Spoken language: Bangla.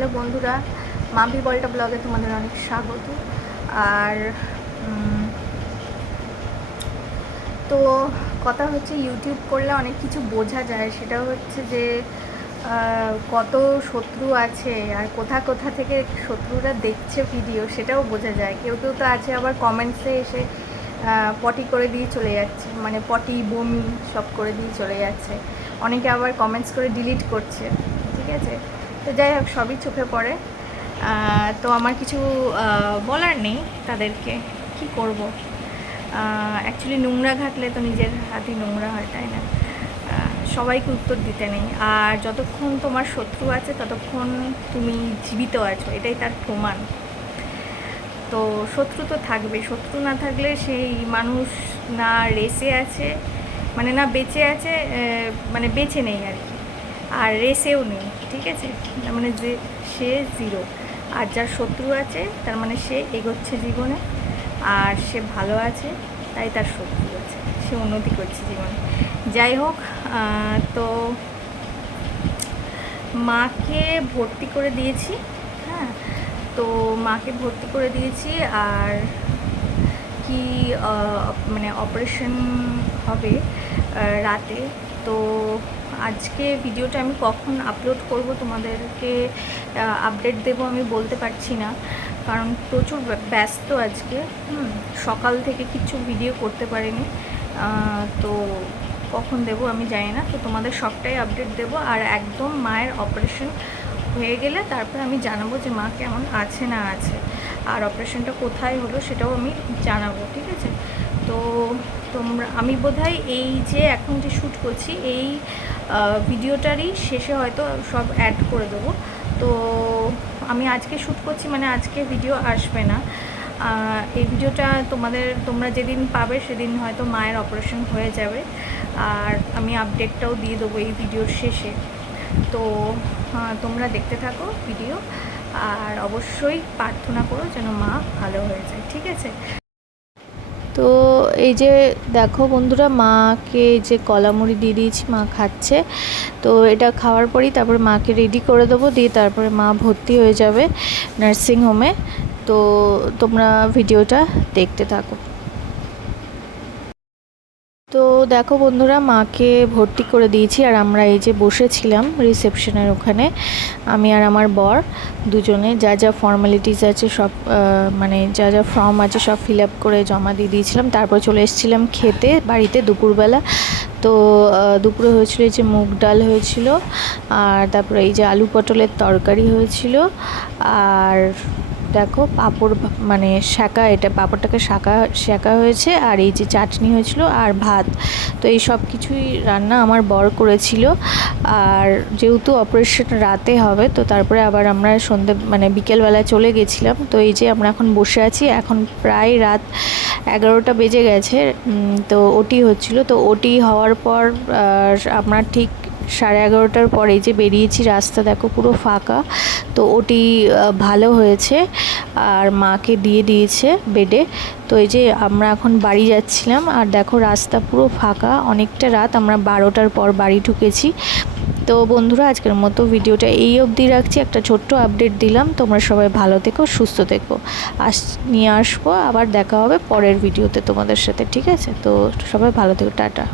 হ্যালো বন্ধুরা, মাম্পি বলটা ব্লগে তোমাদের অনেক স্বাগত। আর তো কথা হচ্ছে, ইউটিউব করলে অনেক কিছু বোঝা যায়। সেটা হচ্ছে যে কত শত্রু আছে আর কোথা কোথা থেকে শত্রুরা দেখছে ভিডিও, সেটাও বোঝা যায়। কেউ কেউ তো আছে আবার কমেন্টসে এসে পটি করে দিয়ে চলে যাচ্ছে, মানে পটি বমি সব করে দিয়ে চলে যাচ্ছে। অনেকে আবার কমেন্টস করে ডিলিট করছে, ঠিক আছে। তো যাই হোক, সবই চোখে পড়ে। তো আমার কিছু বলার নেই তাদেরকে, কি করব। অ্যাকচুয়ালি নোংরা ঘাটলে তো নিজের হাতই নোংরা হয়, তাই না? সবাইকে উত্তর দিতে নেই। আর যতক্ষণ তোমার শত্রু আছে ততক্ষণ তুমি জীবিত আছো, এটাই তার প্রমাণ। তো শত্রু তো থাকবে, শত্রু না থাকলে সেই মানুষ না রেসে আছে, মানে না বেঁচে আছে, মানে বেঁচে নেই আর কি, আর রেসেও নেই, ঠিক আছে। তার মানে যে সে জিরো। আর যার শত্রু আছে তার মানে সে এগোচ্ছে জীবনে, আর সে ভালো আছে, তাই তার শত্রু আছে, সে উন্নতি করছে জীবনে। যাই হোক, তো মাকে ভর্তি করে দিয়েছি। হ্যাঁ, তো মাকে ভর্তি করে দিয়েছি। আর কি মানে অপারেশন হবে রাতে। তো আজকে ভিডিওটা আমি কখন আপলোড করব তোমাদেরকে আপডেট দেবো আমি বলতে পারছি না, কারণ প্রচুর ব্যস্ত আজকে। সকাল থেকে কিছু ভিডিও করতে পারিনি। তো কখন দেবো আমি জানি না। তো তোমাদের সবটাই আপডেট দেবো। আর একদম মায়ের অপারেশন হয়ে গেলে তারপর আমি জানাবো যে মা কেমন আছে না আছে, আর অপারেশনটা কোথায় হলো সেটাও আমি জানাবো, ঠিক আছে। তো আমি বোধহয় এই যে এখন যে শ্যুট করছি এই ভিডিওটারই শেষে হয়তো সব অ্যাড করে দেবো। তো আমি আজকে শ্যুট করছি, মানে আজকে ভিডিও আসবে না। এই ভিডিওটা তোমরা যেদিন পাবে সেদিন হয়তো মায়ের অপারেশন হয়ে যাবে, আর আমি আপডেটটাও দিয়ে দেবো এই ভিডিওর শেষে। তো তোমরা দেখতে থাকো ভিডিও, আর অবশ্যই প্রার্থনা করো যেন মা ভালো হয়ে যায়, ঠিক আছে। তো এই যে দেখো বন্ধুরা, মাকে যে কলামুড়ি দিয়ে দিয়েছি, মা খাচ্ছে। তো এটা খাওয়ার পরেই তারপরে মাকে রেডি করে দেবো, দিয়ে তারপরে মা ভর্তি হয়ে যাবে নার্সিংহোমে। তো তোমরা ভিডিওটা দেখতে থাকো। তো দেখো বন্ধুরা, মাকে ভর্তি করে দিয়েছি, আর আমরা এই যে বসেছিলাম রিসেপশনের ওখানে, আমি আর আমার বর দুজনে। যা যা ফর্মালিটিস আছে সব, মানে যা যা ফর্ম আছে সব ফিল আপ করে জমা দিয়ে দিয়েছিলাম। তারপর চলে এসেছিলাম খেতে বাড়িতে দুপুরবেলা। তো দুপুরে হয়েছিল এই যে মুগ ডাল হয়েছিল, আর তারপরে এই যে আলু পটলের তরকারি হয়েছিল, আর দেখো পাঁপড়, মানে শাঁকা, এটা পাঁপড়টাকে শাঁকা হয়েছে, আর এই যে চাটনি হয়েছিল, আর ভাত। তো এই সব কিছুই রান্না আমার বর করেছিল। আর যেহেতু অপারেশন রাতে হবে, তো তারপরে আবার আমরা সন্ধে মানে বিকেলবেলা চলে গেছিলাম। তো এই যে আমরা এখন বসে আছি, এখন প্রায় রাত 11টা বেজে গেছে। তো ওটি হচ্ছিল, তো ওটি হওয়ার পর আমরা ঠিক 11:30টার পরে যে বেরিয়েছি, রাস্তা দেখো পুরো ফাঁকা। তো ওটি ভালো হয়েছে, আর মাকে দিয়ে দিয়েছে বেডে। তো এই যে আমরা এখন বাড়ি যাচ্ছিলাম, আর দেখো রাস্তা পুরো ফাঁকা, অনেকটা রাত, আমরা 12টার পর বাড়ি ঢুকেছি। তো বন্ধুরা, আজকের মতো ভিডিওটা এই অবধি রাখছি, একটা ছোট্ট আপডেট দিলাম। তোমরা সবাই ভালো থেকো, সুস্থ থেকো। নিয়ে আসবো, আবার দেখা হবে পরের ভিডিওতে তোমাদের সাথে, ঠিক আছে। তো সবাই ভালো থেকো, টাটা।